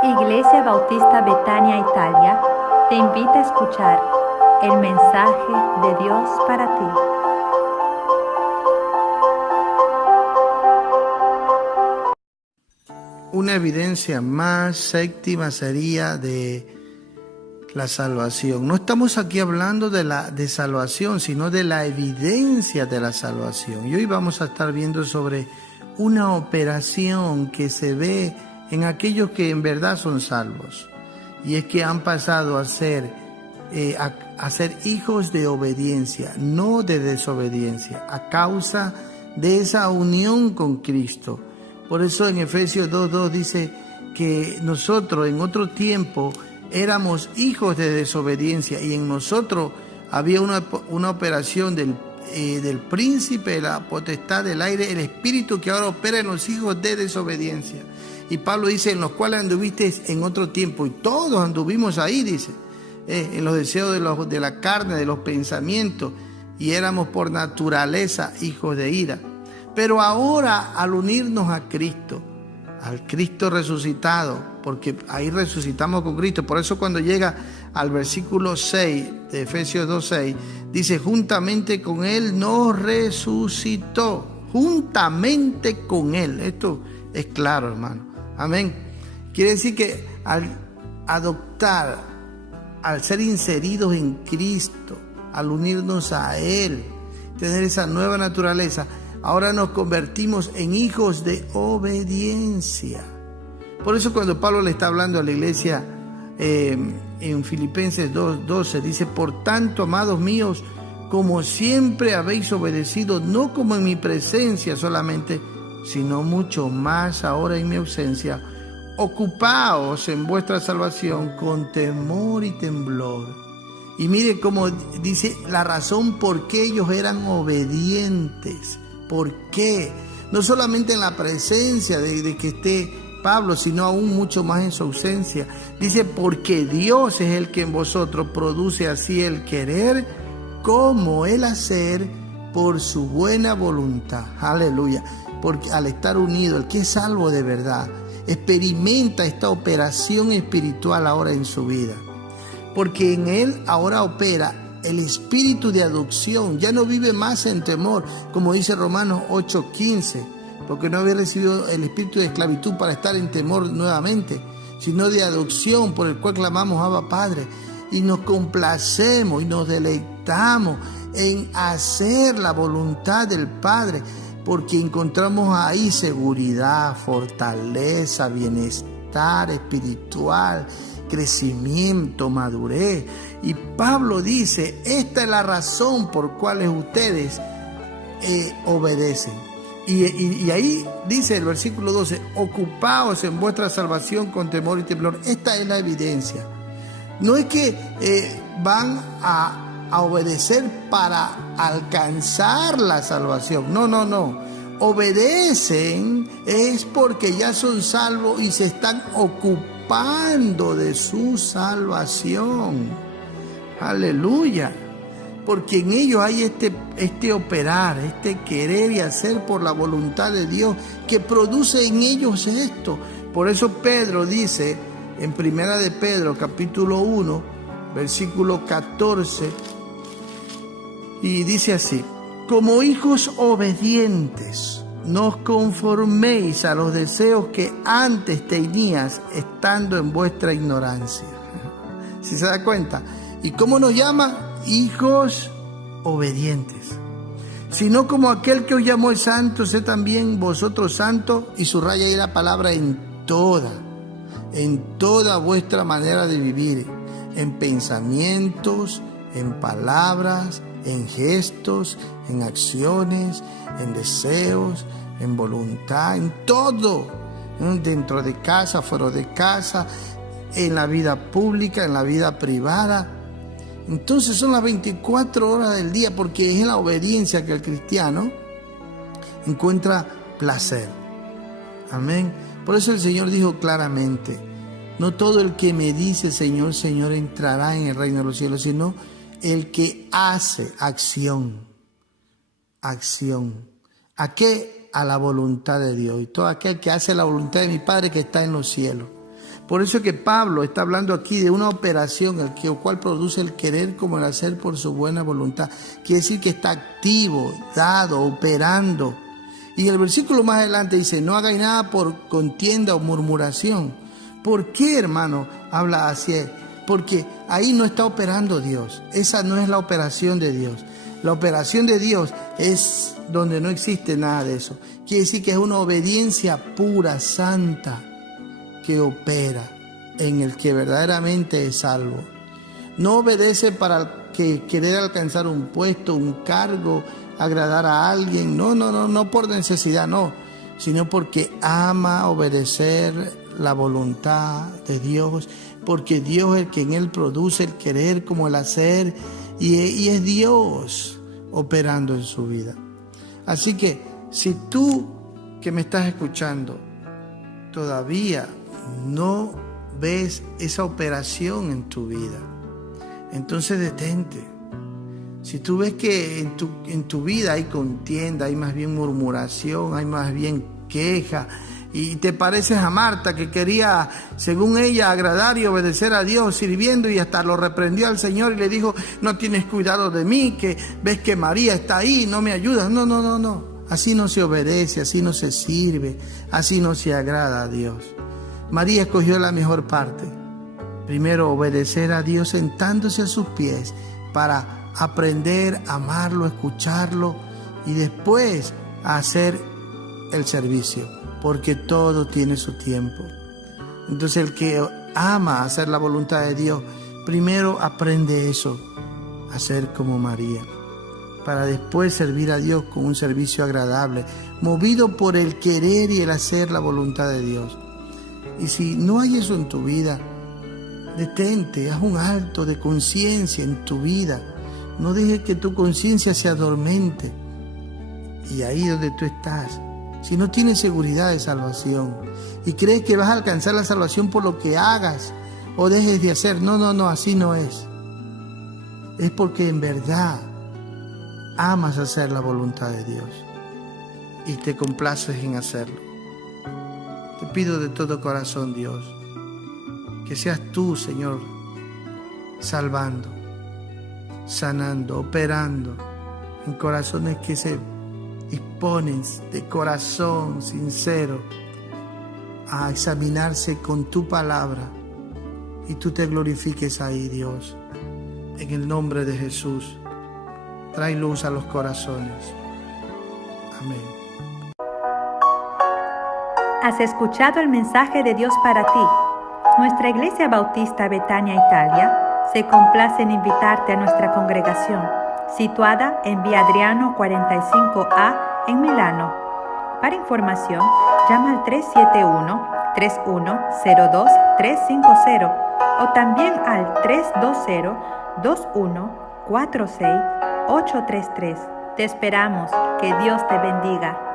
Iglesia Bautista Betania Italia te invita a escuchar el mensaje de Dios para ti. Una evidencia más, séptima, sería de la salvación. No estamos aquí hablando de salvación, sino de la evidencia de la salvación. Y hoy vamos a estar viendo sobre una operación que se ve en aquellos que en verdad son salvos. Y es que han pasado a ser hijos de obediencia, no de desobediencia, a causa de esa unión con Cristo. Por eso en Efesios 2:2 dice que nosotros en otro tiempo éramos hijos de desobediencia y en nosotros había una operación del príncipe de la potestad del aire, el espíritu que ahora opera en los hijos de desobediencia. Y Pablo dice, en los cuales anduvisteis en otro tiempo, y todos anduvimos ahí, dice, en los deseos de la carne, de los pensamientos, y éramos por naturaleza hijos de ira. Pero ahora, al unirnos a Cristo, al Cristo resucitado, porque ahí resucitamos con Cristo, por eso cuando llega al versículo 6 de Efesios 2:6, dice, juntamente con Él nos resucitó, juntamente con Él. Esto es claro, hermano. Amén. Quiere decir que al adoptar, al ser inseridos en Cristo, al unirnos a Él, tener esa nueva naturaleza, ahora nos convertimos en hijos de obediencia. Por eso cuando Pablo le está hablando a la iglesia en Filipenses 2:12, dice, por tanto, amados míos, como siempre habéis obedecido, no como en mi presencia solamente, sino mucho más ahora en mi ausencia, ocupaos en vuestra salvación con temor y temblor. Y mire cómo dice la razón por qué ellos eran obedientes. ¿Por qué? No solamente en la presencia de que esté Pablo, sino aún mucho más en su ausencia. Dice, porque Dios es el que en vosotros produce así el querer como el hacer por su buena voluntad. Aleluya. Porque al estar unido, el que es salvo de verdad, experimenta esta operación espiritual ahora en su vida. Porque en él ahora opera el espíritu de adopción, ya no vive más en temor, como dice Romanos 8:15, porque no había recibido el espíritu de esclavitud para estar en temor nuevamente, sino de adopción por el cual clamamos Abba Padre, y nos complacemos y nos deleitamos en hacer la voluntad del Padre, porque encontramos ahí seguridad, fortaleza, bienestar espiritual, crecimiento, madurez. Y Pablo dice, esta es la razón por cual ustedes obedecen. Y ahí dice el versículo 12, ocupaos en vuestra salvación con temor y temblor. Esta es la evidencia. No es que van a obedecer para alcanzar la salvación. No. Obedecen es porque ya son salvos y se están ocupando de su salvación. Aleluya. Porque en ellos hay este operar, este querer y hacer por la voluntad de Dios que produce en ellos esto. Por eso Pedro dice en Primera de Pedro, capítulo 1, versículo 14, y dice así, como hijos obedientes, no os conforméis a los deseos que antes tenías estando en vuestra ignorancia. ¿Sí se da cuenta? ¿Y cómo nos llama? Hijos obedientes. Sino como aquel que os llamó es santo, sé también vosotros santos, y subraya ahí la palabra en toda vuestra manera de vivir, en pensamientos, en palabras, en gestos, en acciones, en deseos, en voluntad, en todo, dentro de casa, fuera de casa, en la vida pública, en la vida privada. Entonces son las 24 horas del día, porque es en la obediencia que el cristiano encuentra placer. Amén. Por eso el Señor dijo claramente, no todo el que me dice Señor, Señor entrará en el reino de los cielos, sino el que hace acción. ¿A qué? A la voluntad de Dios. Y todo aquel que hace la voluntad de mi Padre que está en los cielos. Por eso que Pablo está hablando aquí de una operación, el cual produce el querer como el hacer por su buena voluntad. Quiere decir que está activo, dado, operando. Y el versículo más adelante dice, no hagáis nada por contienda o murmuración. ¿Por qué, hermano, habla así? Porque ahí no está operando Dios. Esa no es la operación de Dios. La operación de Dios es donde no existe nada de eso. Quiere decir que es una obediencia pura, santa, que opera en el que verdaderamente es salvo. No obedece para querer alcanzar un puesto, un cargo, agradar a alguien. No por necesidad, no, sino porque ama obedecer la voluntad de Dios, porque Dios es el que en él produce el querer como el hacer, y es Dios operando en su vida. Así que si tú que me estás escuchando todavía no ves esa operación en tu vida, entonces detente. Si tú ves que en tu vida hay contienda, hay más bien murmuración, hay más bien queja, y te pareces a Marta, que quería, según ella, agradar y obedecer a Dios sirviendo, y hasta lo reprendió al Señor y le dijo, no tienes cuidado de mí, que ves que María está ahí, no me ayudas. No. Así no se obedece, así no se sirve, así no se agrada a Dios. María escogió la mejor parte. Primero, obedecer a Dios sentándose a sus pies para aprender a amarlo, escucharlo, y después hacer el servicio, porque todo tiene su tiempo. Entonces el que ama hacer la voluntad de Dios, primero aprende eso, a ser como María, para después servir a Dios con un servicio agradable, movido por el querer y el hacer la voluntad de Dios. Y si no hay eso en tu vida, detente, haz un alto de conciencia en tu vida. No dejes que tu conciencia se adormente. Y ahí donde tú estás, si no tienes seguridad de salvación y crees que vas a alcanzar la salvación por lo que hagas o dejes de hacer, no, así no es. Es porque en verdad amas hacer la voluntad de Dios y te complaces en hacerlo. Te pido de todo corazón, Dios, que seas tú, Señor, salvando, sanando, operando en corazones que se disponen de corazón sincero a examinarse con tu palabra, y tú te glorifiques ahí, Dios. En el nombre de Jesús, trae luz a los corazones. Amén. Has escuchado el mensaje de Dios para ti. Nuestra Iglesia Bautista Betania Italia se complace en invitarte a nuestra congregación, situada en Vía Adriano 45A en Milano. Para información, llama al 371-3102-350 o también al 320-2146-833. Te esperamos. Que Dios te bendiga.